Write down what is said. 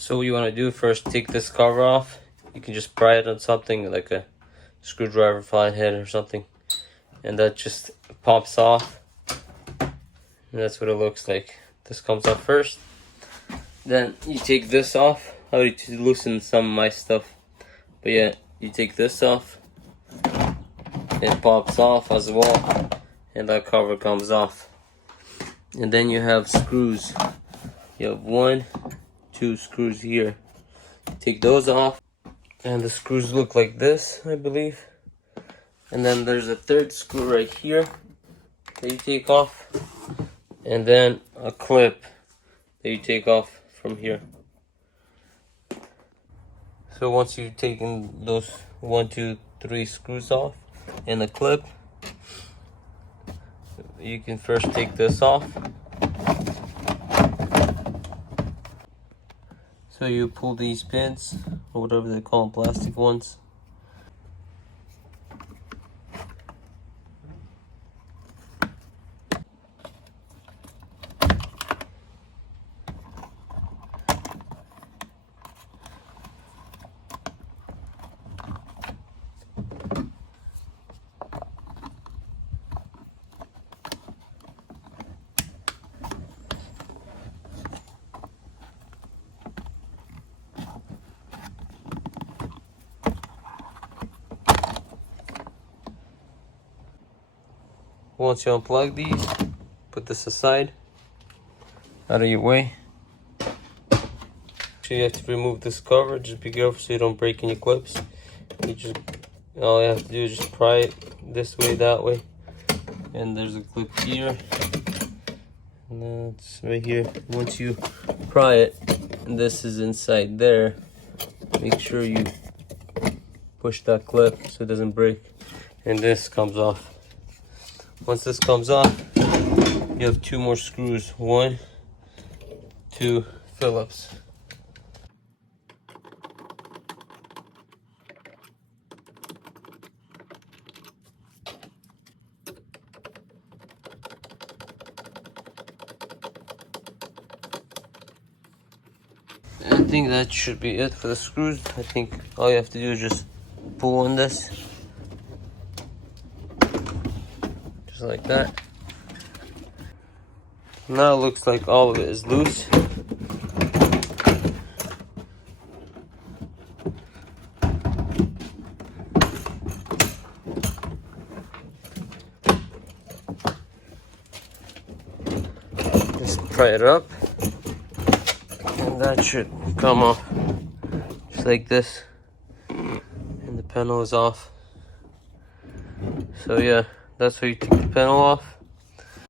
So what you want to do first, take this cover off. You can just pry it on something like a screwdriver flathead or something, and that just pops off, and that's what it looks like. This comes off first, then you take this off. I already loosened some of my stuff, but yeah, you take this off, it pops off as well, and that cover comes off. And then you have screws. You have 1, 2 screws here. Take those off, and the screws look like this, I believe. And then there's a third screw right here that you take off, and then a clip that you take off from here. So once you've taken those 1, 2, 3 screws off and the clip, you can first take this off. So you pull these pins, or whatever they call them, plastic ones. Once you unplug these, put this aside, out of your way. So you have to remove this cover. Just be careful so you don't break any clips. All you have to do is just pry it this way, that way, and there's a clip here, and then it's right here. Once you pry it, and this is inside there, make sure you push that clip so it doesn't break, and this comes off. Once this comes off, you have 2 more screws. 1, 2 Phillips. I think that should be it for the screws. I think all you have to do is just pull on this. Just like that. Now it looks like all of it is loose. Just pry it up, and that should come off just like this, and the panel is off. So yeah, that's how you take the panel off.